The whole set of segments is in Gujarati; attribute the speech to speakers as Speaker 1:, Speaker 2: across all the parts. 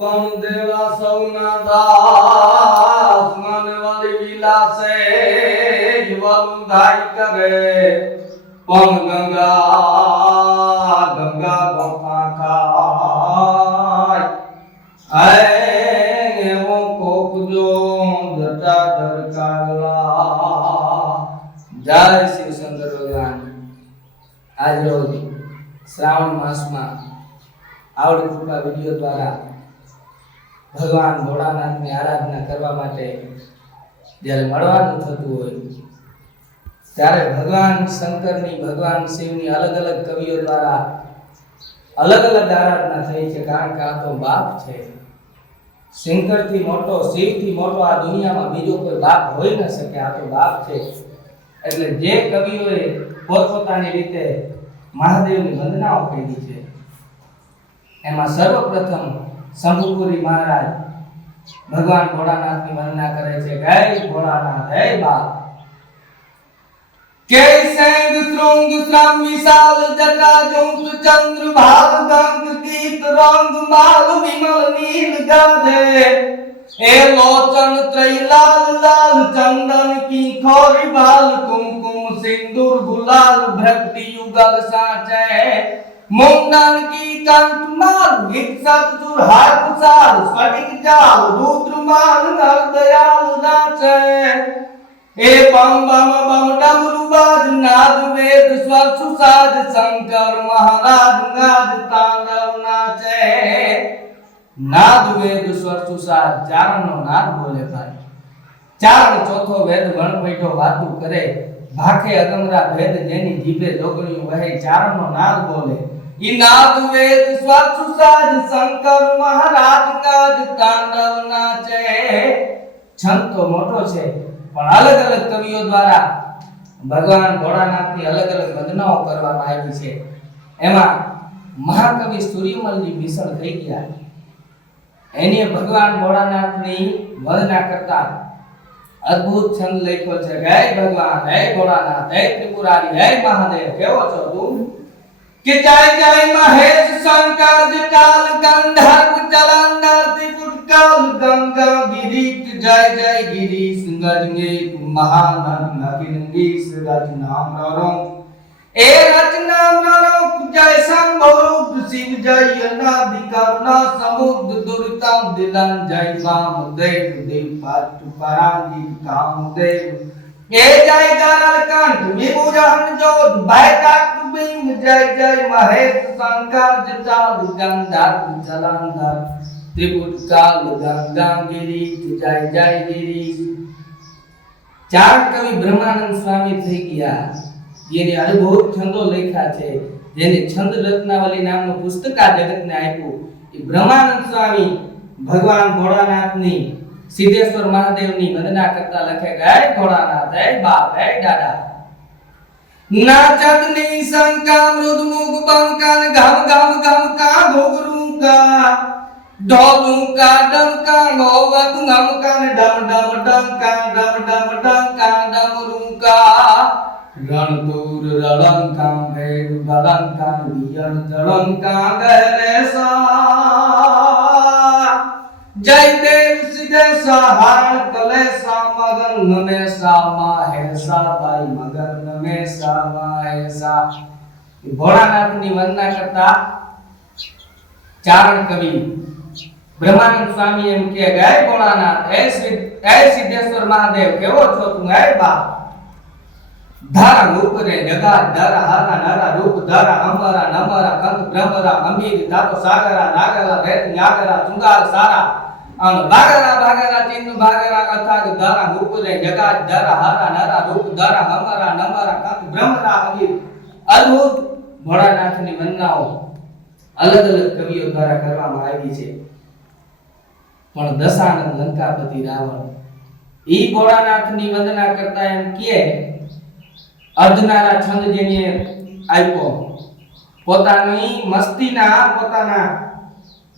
Speaker 1: પણ દેવા સૌના દાસ, મને વાલી વિલાસે, યુવાનું ધાઈ કરે. પણ ગંગા ગંગા ગોખા ખાય. આય એવો કોક જો દટા ધરકાગલા જય શિવ શંકર ભગવાન. આજ રોજ શ્રાવણ માસમાં આવડી કૃપા વીડિયો દ્વારા ભગવાન ભોળાનાથની આરાધના કરવા માટે જ્યારે મળવાનું થતું હોય, ત્યારે ભગવાન શંકરની, ભગવાન શિવની અલગ અલગ કવિઓ દ્વારા અલગ અલગ આરાધના થઈ છે, કારણ કે આ તો બાપ છે. શંકરથી મોટો, શિવથી મોટો આ દુનિયામાં બીજો કોઈ બાપ હોઈ ન શકે, આ તો બાપ છે. એટલે જે કવિઓએ પોતપોતાની રીતે મહાદેવની વંદનાઓ કરી છે, એમાં સર્વપ્રથમ શંભુપુરી મહારાજ ભગવાન ભોળાનાથની વંદના કરે છે. જય ભોળાનાથ, જય બાપ. કેસેન્દ શૃંગ શ્રમ વિશાલ જટા જોંગ ચંદ્ર ભાવ ગંગ કીત રંગ, માલ, વિમલ, નીલ ગાધે એ લોચન, ત્રૈલાલ, લાલ, ચંદન કી ખોરી ભાલ કુમકુમ, સિંદુર, ગુલાલ, ભક્તિ યુગલ સાચે. মন্দান কি কান্তমান ভিক্ষাত তুর হার কুচাল সঠিক জাল রুদ্রমান নর দয়াল নাচে એ પમ બમ બમ ડમરુ બાજ નાદ વેદ સ્વર સુસાદ શંકર મહારાજ નાદ તાંડવ નાચે નાદ વેદ સ્વર સુસાદ ચારણનો નાદ બોલે ભાઈ ચારણ ચોથો વેદ ગણ બેઠો વાતું કરે ભાખે અગમરા ભેદ જેની જીભે જોગણી વહે ચારણનો નાદ બોલે ઈ નાદ વેદ સ્વર સુસાજ શંકર મહારાજ કાજ તાંડવ નાચે છંદ તો મોટો છે, પણ અલગ અલગ કવિઓ દ્વારા ભગવાન ભોળાનાથની અલગ અલગ વંદનાઓ કરવામાં આવી છે. એમાં મહાકવિ સૂર્યમલજી ભીષણ થઈ ગયા. એને ભગવાન ભોળાનાથની વંદના કરતા અદ્ભુત છંદ લખ્યો છે. હે ભગવાન, હે ભોળાનાથ, હે ત્રિપુરારી, હે મહાદેવ, કેવો છો તું? કે જય જય મહેશ શંકર જટાલ ગંધર્વ જલંધર ત્રિપુટકાલ ગંગા ગિરીશ જય જય ગિરીશ ગજને મહાનંદ નગિનગીશ રચના નરો એ રચના નરો જય શંભોરુપ શિવ જય અનાદિકર્ણ સમુદ્ર દુર્તમ દિલન જય વામદેવ દેવ પાતુ પરાંગી કામદેવ એ જય ગરલ કંઠ વિભુજન જોત ભયકાટ બિંબ જય જય મહેશ શંકર જટાલ ગંધર્વ જલંધર ત્રિપુટ કાલ ગંગાગિરી જય જય ગિરીશ ચાર કવિ બ્રહ્માનંદ સ્વામી થઈ ગયા। જેને અદ્ભુત છંદો લખ્યા છે, જેને છંદ રત્નાવલી નામનું પુસ્તક આ જગતને આપ્યું. એ બ્રહ્માનંદ સ્વામી ભગવાન ભોળાનાથની, સિદ્ધેશ્વર મહાદેવની વંદના કરતા લખે, ગાય ભોળાનાથ હે બાપ હે દાદા. না চাঁদ নেই শঙ্কা মৃদ মুখ বঙ্কান ঘাম ঘাম ঘাম কা ঘুগরু কা ढोलू का डंका गोवा तुंगम कान डम डम डंका डम डम डंका डमरू का रणतूर रणंका भैरू रणंका नियन जड़ंका गहरे सा માહેશા ભોળાનાથની વંદના કરતા ચારણ કવિ. બ્રહ્માનંદ સ્વામી એમ કે ગાય ભોળાનાથ એ સિદ્ધેશ્વર મહાદેવ, કેવો છો તું? હે બાપ. ધારા રૂપરે જગા, ધારા હારા, નારા રૂપ, ધારા અમારા નમરા કંત બ્રહ્મરા અમીર ધાતો, સાગરા, નાગરા, રેત નાગરા ચુંગાર, સારા. અન બાગરા બાગરા ચિન્ન બાગરા અથાગ, ધારા રૂપરે જગા, ધારા હારા, નારા રૂપ, ધારા અંબરા નમરા કંત બ્રહ્મરા અમીર અદ્ભુત ભોળાનાથની વંદનાઓ અલગ અલગ કવિઓ દ્વારા કરવામાં આવી છે. પણ દશાનંદ લંકાપતિ રાવણ ઈ ભોળાનાથની વંદના કરતા એમ કહે અર્ધનારા છંદ જેને આપ્યો, પોતાની મસ્તીના, પોતાના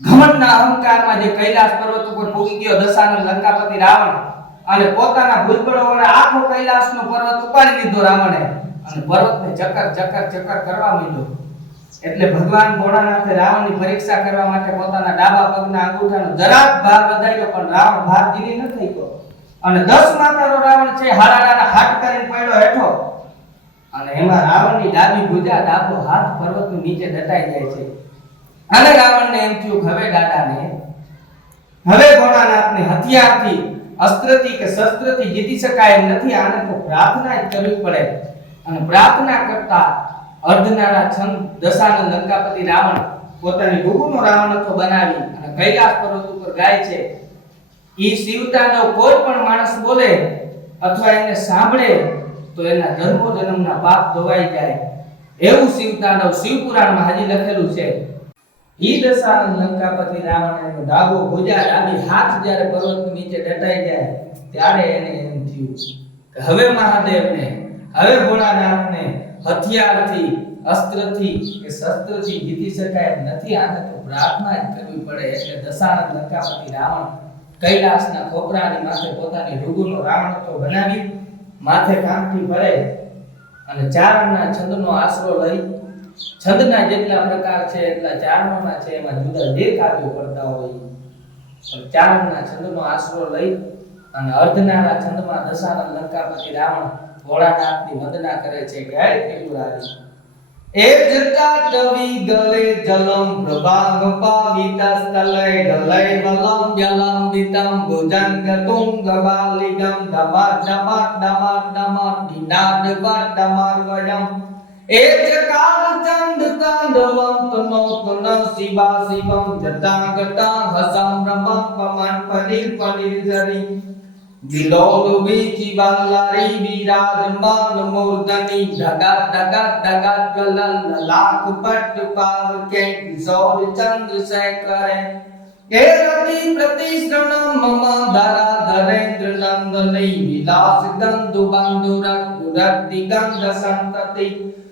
Speaker 1: ઘમંડના અહંકારમાં જે કૈલાસ પર્વત ઉપર પૂગી ગયો દશાનંદ લંકાપતિ રાવણ અને પોતાના ભૂલબળોને આખો કૈલાસનો પર્વત ઉપાડી લીધો રાવણે. અને પર્વતને ચક્કર ચક્કર ચક્કર કરવા માંડ્યો. એટલે ભગવાન ભોળાનાથે રાવણની પરીક્ષા કરવા માટે પોતાના ડાબા પગના અંગૂઠાનો જરાક ભાર વધાર્યો, પણ રાવણ ભાર જીવી ન થઈ ગયો. અને દસ માતાનો રાવણ છે હારાડાના હાથ કરીને પડ્યો હેઠો. અને એમાં રાવણની ડાબી ભુજા ડાબો હાથ પર્વતની નીચે દટાઈ જાય છે. અને રાવણને એમ થયું હવે દાદાને, હવે ભોળાનાથને હથિયારથી, અસ્ત્રથી કે શસ્ત્રથી જીતી શકાય એમ નથી, આને તો પ્રાર્થના જ કરવી પડે. અને પ્રાર્થના કરતા અર્ધનારા છંદ દશાનંદ લંકાપતિ રાવણ પોતાની ગુરુનો રાવણત્વ બનાવી અને કૈલાસ પર્વત ઉપર ગાય છે. ઈ શિવતાનો કોઈ પણ માણસ બોલે અથવા એને સાંભળે તો એના જન્મો જન્મના પાપ ધોવાઈ જાય. એવું શિવતાંડવ શિવપુરાણમાં હાજી લખેલું છે. ઈ દશાનંદ લંકાપતિ રાવણ એનો ડાબો ભુજા ડાબી હાથ જ્યારે પર્વત નીચે દટાઈ જાય, ત્યારે એને એમ થયું કે હવે મહાદેવને હવે ભોળાનાથને હથિયારથી, અસ્ત્રથી કે શસ્ત્રથી જીતી શકાય નથી. આને તો પ્રાર્થના જ કરવી પડે. એટલે દશાનંદ લંકાપતિ રાવણ કૈલાસના ખોપરાની માથે પોતાની રૂગુનો તો બનાવી, માથે કાંઠી ભરે અને ચારણના છંદનો આશરો લઈ, છંદના જેટલા પ્રકાર છે એટલા ચારણોના છે. એમાં જુદા જે કાવ્યો કરતા હોય. પણ ચારણના છંદનો આશરો લઈ અને અર્ધનારા છંદમાં દશાનંદ લંકાપતિ રાવણ ભોળાનાથની વંદના કરે છે કે હે ત્રિપુરારી એ જતા કવિ ગલે જલમ પ્રભાગ પાવિતા સ્થલે ગલે વલમ વ્યલમ વિતમ ભુજંગ તુંગ બાલિગમ ધમાર ધમાર ધમાર ધમાર દિનાદ વાર ધમાર વયમ એ જકાર ચંદ તાંડવમ તનો તન શિવા શિવમ જતા ગતા હસમ રમમ પમન પનીર પનીર જરી. વિલોલ વીચી વાલારી વિરાજમાન મૂર્ધની ધગત ધગત ધગત ગલલ લાખ પટ પાવ કે કિશોર ચંદ્ર શેખરે કે રતિ પ્રતિશ્રણમ મમ ધરા ધરેન્દ્ર નંદની વિલાસ ગંધુ બંધુ રક્તુ રક્તિ ગંધ સંતતિ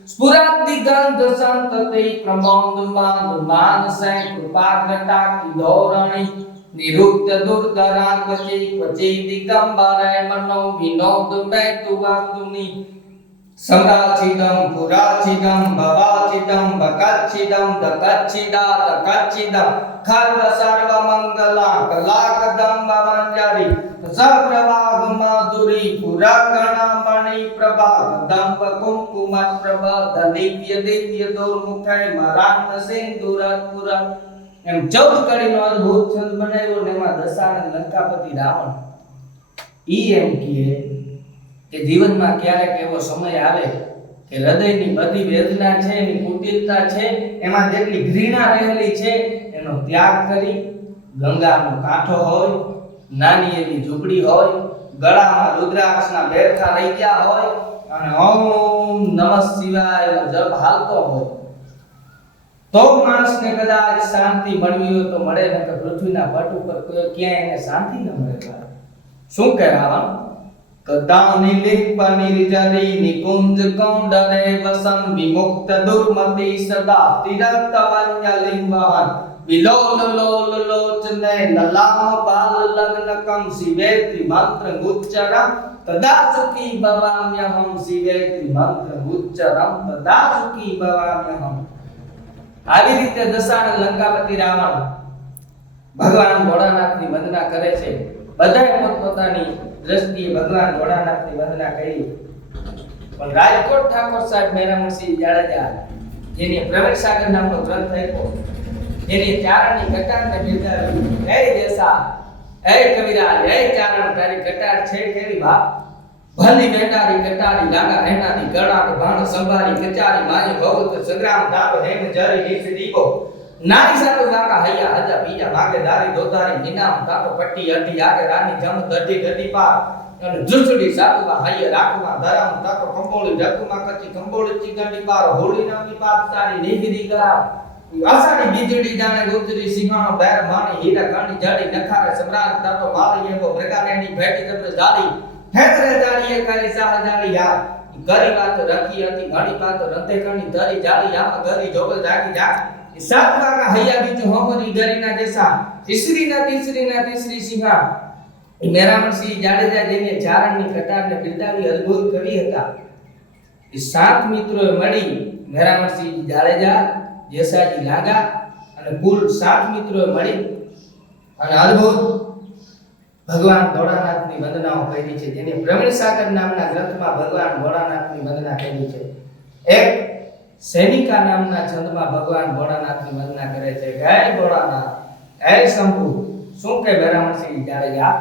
Speaker 1: સ્ફુરત ગંધ સંતતિ પ્રમોદ માન માનસે કૃપા ઘટાકી ધોરણી નિરુક્ત દુર્ધરા પછી દિગંબરે મનો વિનોદ મેતુ વાસ્તુની સંગાચિદમ પુરાચિદમ ભવાચિદમ ભગચ્છિદમ દકચ્છિદા દગચ્છિદમ ખર્વ સર્વ મંગલા કલાકદમ મંજરી સપ્રવાહ માધુરી પુરાગણા મણિ પ્રભા દંભ કુંકુમ પ્રભા દિવ્ય દિવ્ય દુર્મુખે મરાન સિંદુરત પુરા એમ ચૌદ કરીને અદ્ભુત છંદ બનાવ્યો ને એમાં દશાણ લંકાપતિ રાવણ. ઈ એમ કહે કે જીવનમાં ક્યારેક એવો સમય આવે કે હૃદયની બધી વેદના છે, એની કુટિલતા છે, એમાં જેટલી ઘૃણા રહેલી છે, એનો ત્યાગ કરી ગંગાનો કાંઠો હોય, નાની એવી ઝૂંપડી હોય, ગળામાં રુદ્રાક્ષના બેરખા રહી ગયા હોય, અને ઓમ નમઃ શિવાય જપ હાલતો હોય. તો માણસને કદાચ શાંતિ મળવી હોય તો મળે ને કે પૃથ્વીના પટ ઉપર કોઈ ક્યાંય એને શાંતિ ન મળે ભાઈ. શું કહેવાનું કદાની લિંપ નિર્જરી નિકુંજ કૌંડરે વસન વિમુક્ત દુર્મતિ સદા તિરત વન્ય લિંગવહન વિલોલ લોલ લોચને લલામ બાલ લગ્નકમ શિવે ત્રિમંત્ર ગુચ્ચરમ તદા સુખી ભવામ્યહમ શિવે ત્રિમંત્ર ગુચ્ચરમ તદા સુખી ભવામ્યહમ આવી રીતે દશાણ લંકાપતિ રાવણ ભગવાન ભોળાનાથની વંદના કરે છે. બધાએ પોતપોતાની દ્રષ્ટિએ ભગવાન ભોળાનાથની વંદના કરી. પણ રાજકોટ ઠાકોર સાહેબ મેરામણસિંહ જાડેજા, જેને પ્રવેશ સાગર નામનો ગ્રંથ આપ્યો એની ચારણની કટારને બિરદાવી હે દેસા, હે કવિરાજ, હે ચારણ, તારી કટાર છે કેવી વાત ભલી વેટારી કટારી લાગા હેનાની ગળા ભાણ સંભારી કચારી મારી ભવત સંગ્રામ તાપ હેમ જરી નીસ દીપો. નારી સાતો લાગા હૈયા હજા બીજા માગે દારી દોતારી ઇનામ તાતો પટ્ટી અડી આગે રાની જમ દઢી, ગઢી પાર. અને જુસડી સાતુમાં હૈયા રાખમાં ધરામ તાતો કંબોળી, ઢકુમાં કચી કંબોળી ચીગંડી પાર, હોળી નામની પાત સારી નીગરી ગરા આસાની બીજડી જાણે ગોતરી સિંહાણો બેર માની હીરા કાણી જાડી, નખારે, સમ્રાટ તાતો માલી એવો પ્રકારેની ભેટી તત્ર જાડી ઠેકરે જાડીએ કરી સાહ ગરી વાત રખી હતી ઘણી વાત રતે કણી ધરી જાડી આમાં ગરી જોગલ જાગી જા. સાત વાગા હૈયા બીજું હોમરી ગરીના દેસા તીસરી ના તીસરી સિંહા. મેરામણ સિંહ જાડેજા જેને ચારણની કટારને બિરદાવી અદ્ભુત કવિ હતા. એ સાત મિત્રોએ મળી મેરામણસિંહ જાડેજા, જેસાજી લાગા અને કુલ સાત મિત્રોએ મળી. અને અદ્ભુત ભગવાન ભોળાનાથની વંદનાઓ કરી છે. જેને પ્રવીણ સાગર નામના ગ્રંથમાં ભગવાન ભોળાનાથની વંદના કરી છે. એક સૈનિકા નામના છંદમાં ભગવાન ભોળાનાથની વંદના કરે છે. જય ભોળાનાથ, હે શંભુ, શું કે બેરામણસિંહ જાડેજા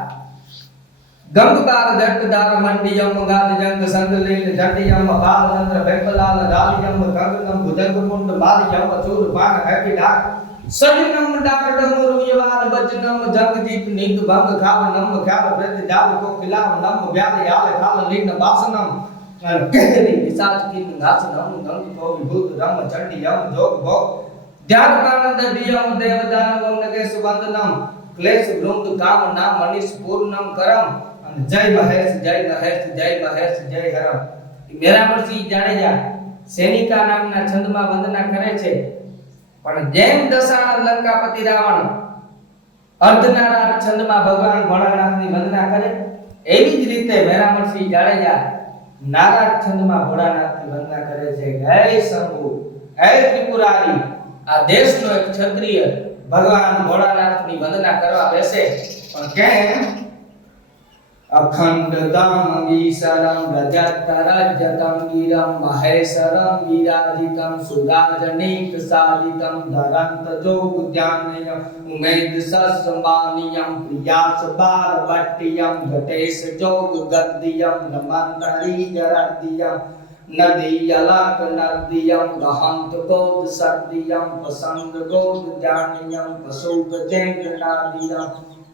Speaker 1: ગંગબાર દટ્ટદાર મંડિયમ ગાદ જંગ સંગલીલ જટિયમ બાલચંદ્ર બેપલાલ દાલિયમ ગંગનમ ભુજંગમુંડ માલિયમ ચૂર પાન હેપી ડાક સજનમ ડાકડ મુરુયવાદ બચનમ જગજીત નિગ ભંગ ખાવ નમ ખ્યાલ પ્રત જાવ કો ખિલાવ નમ વ્યાલ યાલ ખાલ લીન બાસનમ. કહેરી વિસાજ કિન નાસનમ ગંગ કો વિભૂત રમ ચંડિયમ જોગ ભોગ. ધ્યાન પાનંદ દિયમ દેવ દાનવમ નગે સુવંદનમ ક્લેશ વૃંદ કામ નામ મનીષ પૂર્ણમ કરમ. અને જય મહેશ જય મહેશ જય મહેશ, જય હરમ. મેરામણસિંહ જાણેજા સૈનિકા નામના છંદમાં વંદના કરે છે. પણ જેમ દશાણ લંકાપતિ રાવણ અર્ધનારાયણ છંદમાં ભગવાન ભોળાનાથની વંદના કરે, એવી જ રીતે મેરામણસિંહ જાડેજા નારાજ છંદમાં ભોળાનાથની વંદના કરે છે. હે શંભુ, હે ત્રિપુરારી, આ દેશનો એક ક્ષત્રિય ભગવાન ભોળાનાથની વંદના કરવા બેસે. પણ કેમ? અખંડ દામગીસરમ રજત રજતમ ગીરમ મહેશરમ વિરાજિતમ સુરાજનીક સાધિતમ ધરંત જોગ ધ્યાનયમ ઉમેદ સસમાનિયમ પ્રિયાસ બાર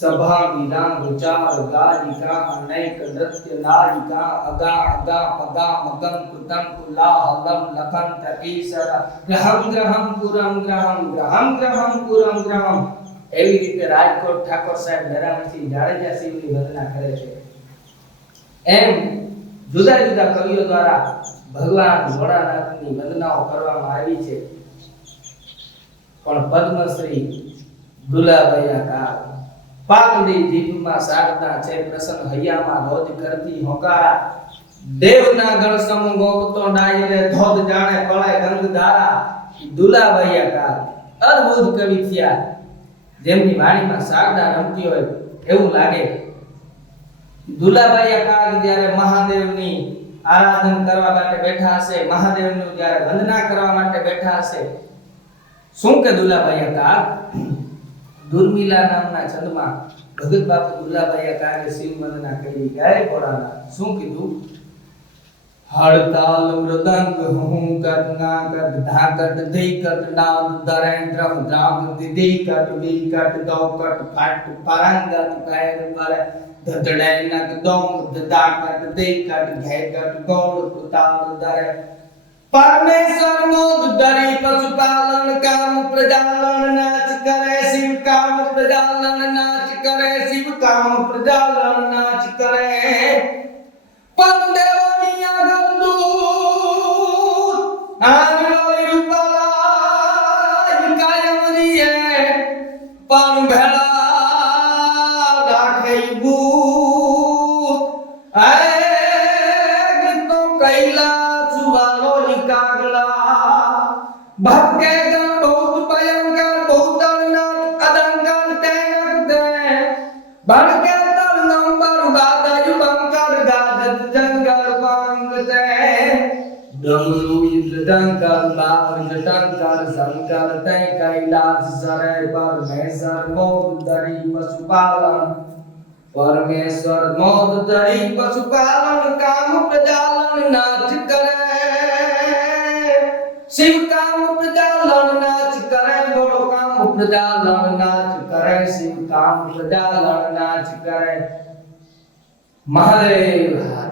Speaker 1: સભા વિરામ વિચાર, ગાયિકા, અનેક નૃત્ય, નાયિકા, અગા અગા, પગા મગમ કૃતમ કુલાહલમ લખન, તકીસર, ગ્રહમ ગ્રહમ, પુરમ, ગ્રહમ ગ્રહમ ગ્રહમ, પુરમ, ગ્રહમ. એવી રીતે રાજકોટ ઠાકોર સાહેબ નરામણસિંહ જાડેજા શિવની વંદના કરે છે. એમ જુદા જુદા કવિઓ દ્વારા ભગવાન ભોળાનાથની વંદનાઓ કરવામાં આવી છે. પણ પદ્મશ્રી દુલાભાઈના કાળ પાતળી જીભમાં સાગતા છે, પ્રસન્ન હૈયામાં રોજ કરતી હોકારા. દેવના ગણ સમૂહ ગોપતો ડાયરે ધોધ જાણે પળાય ગંગ ધારા દુલાભાઈયા કાલ. અદ્ભુત કવિ થયા. જેમની વાણીમાં શારદા રમતી હોય એવું લાગે. દુલાભાઈ કાળ જ્યારે મહાદેવની આરાધન કરવા માટે બેઠા હશે, મહાદેવનું જ્યારે વંદના કરવા માટે બેઠા હશે. શું કે દુલાભાઈ કાળ દુર્મિલા નામના છંદમાં ભગત બાપુ દુલાભાઈ કાળે શિવ વંદના કરી ગાય ભોળાના શું કીધું? હડતાલ મૃદંગ હું કટ, ધાકટ ધી કટ નાદ દરેન્દ્ર દ્રાગ દિદી કટ વી કટ દો કટ ફાટ પરંગત કાયર પર ધડડે નક દોમ દદા કટ ધી કટ ઘે કટ ગોળ, કુતાલ દરે પરમેશ્વર મોદ દરી પશુપાલન કામ પ્રજાલન નાચ કરે શિવ કામ પ્રજાલન નાચ કરે શિવ કામ પ્રજાલન નાચ કરે પંદેવની આગંદુ ઇન્દ્ર ડંકર લાલ જટંકર શંકર તૈ કૈલાસ સરે પરમેશ્વર મોદ દરી પશુપાલન પરમેશ્વર મોદ દરી પશુપાલન કામ પ્રજાલન નાચ કરે શિવ કામ પ્રજાલન નાચ કરે બોલો કામ પ્રજાલન નાચ કરે શિવ કામ પ્રજાલન નાચ કરે મહાદેવ